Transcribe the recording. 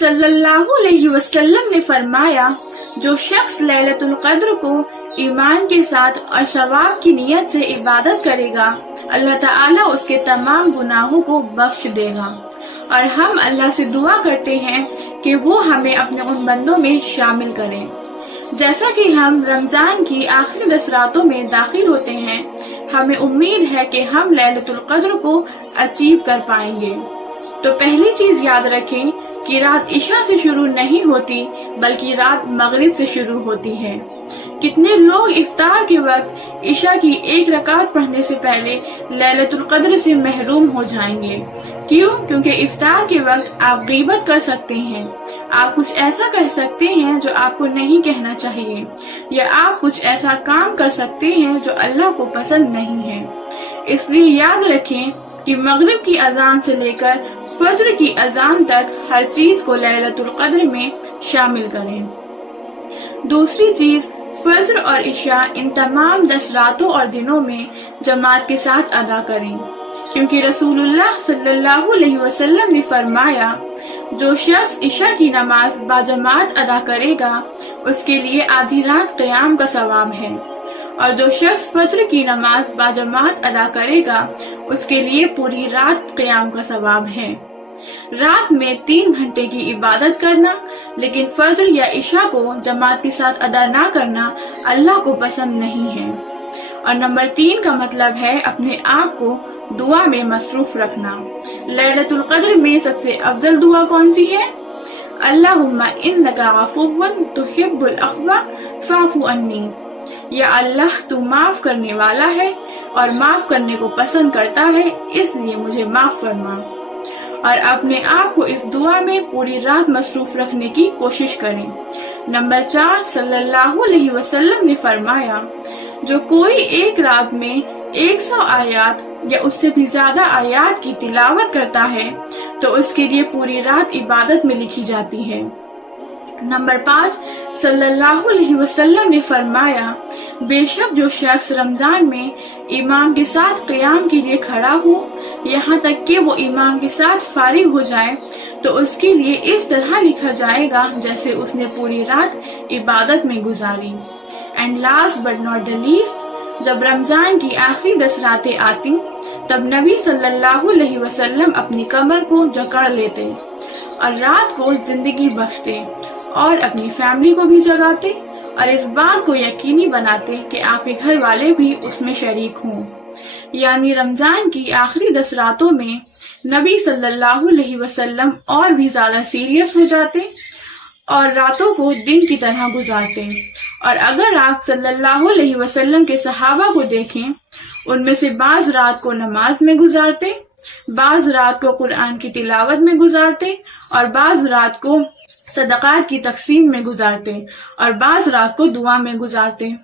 सल्लल्लाहु अलैहि वसल्लम ने फरमाया, जो शख्स लैलतुल क़द्र को ईमान के साथ और सवाब की नीयत से इबादत करेगा, अल्लाह ताला उसके तमाम गुनाहों को बख्श देगा। और हम अल्लाह से दुआ करते हैं कि वो हमें अपने उन बंदों में शामिल करें। जैसा कि हम रमजान की आखिरी 10 रातों में दाखिल होते हैं, हमें उम्मीद है कि हम लैलतुल क़द्र को अचीव कर पाएंगे। तो पहली चीज याद रखें कि रात इशा से शुरू नहीं होती, बल्कि रात मगरिब से शुरू होती है। कितने लोग इफ्तार के वक्त इशा की एक रकात पढ़ने से पहले लैलतुल क़द्र से महरूम हो जाएंगे। क्यों? क्योंकि इफ्तार के वक्त आप गीबत कर सकते हैं, आप कुछ ऐसा कह सकते हैं जो आपको नहीं कहना चाहिए, या आप कुछ ऐसा काम कर सकते हैं जो अल्लाह को पसंद नहीं है। इसलिए याद रखें कि मगरिब की अजान से लेकर फज्र की अजान तक हर चीज को लैलतुल क़द्र में शामिल करें। दूसरी चीज, फज्र और इशा इन तमाम 10 रातों और दिनों में जमात के साथ अदा करें, क्योंकि रसूलुल्लाह सल्लल्लाहु अलैहि वसल्लम ने फरमाया, जो शख्स इशा की नमाज बाजमात अदा करेगा उसके लिए आधी रात क़याम का सवाब है, और जो शख्स फज्र की नमाज बाजमात अदा करेगा उसके लिए पूरी रात क़याम का सवाब है। रात में 3 घंटे की इबादत करना, लेकिन फज्र या इशा को जमात के साथ अदा ना करना अल्लाह को पसंद नहीं है। और नंबर 3 का मतलब है अपने आप को दुआ में मसरूफ रखना। लैलतुल क़द्र में सबसे अफजल दुआ कौन सी है? अल्लाहुम्मा इन्नका गफूरुन तुहिब्बुल अफ़्वा फ़अफ़ु अन्नी। या अल्लाह तू माफ करने वाला है और माफ करने को पसंद करता है, इसलिए मुझे माफ फरमा। और अपने आप को इस दुआ में पूरी रात मसरूफ रखने की कोशिश करें। नंबर 4, सल्लल्लाहु अलैहि वसल्लम ने फरमाया, जो कोई एक रात में 100 आयात या उससे भी ज्यादा आयात की तिलावत करता है तो उसके लिए पूरी रात इबादत में लिखी जाती है। नंबर 5, सल्लल्लाहु अलैहि वसल्लम ने फरमाया, बेशक जो शख्स रमजान में इमाम के साथ क़याम के लिए खड़ा हो, यहाँ तक कि वो इमाम के साथ फारिग हो जाए, तो उसके लिए इस तरह लिखा जाएगा जैसे उसने पूरी रात इबादत में गुजारी। And last but not the least, जब रमजान की आखिरी 10 रातें आती तब नबी सल्लल्लाहु अलैहि वसल्लम अपनी कमर को जकड़ लेते और रात को जिंदगी बख्शते और अपनी फैमिली को भी जगाते और इस बात को यकीनी बनाते कि आपके घर वाले भी उसमें शरीक हों। यानी रमजान की आखिरी 10 रातों में नबी सल्लल्लाहु अलैहि वसल्लम और भी ज्यादा सीरियस हो जाते और रातों को दिन की तरह गुजारते। और अगर आप सल्लल्लाहु अलैहि वसल्लम के सहाबा को देखें, उनमें से बाज रात को नमाज में गुजारते, बाज रात को कुरान की तिलावत में गुजारते और बाज रात को सदक़ात की तक़सीम में गुजारते और बाज रात को दुआ में गुजारते।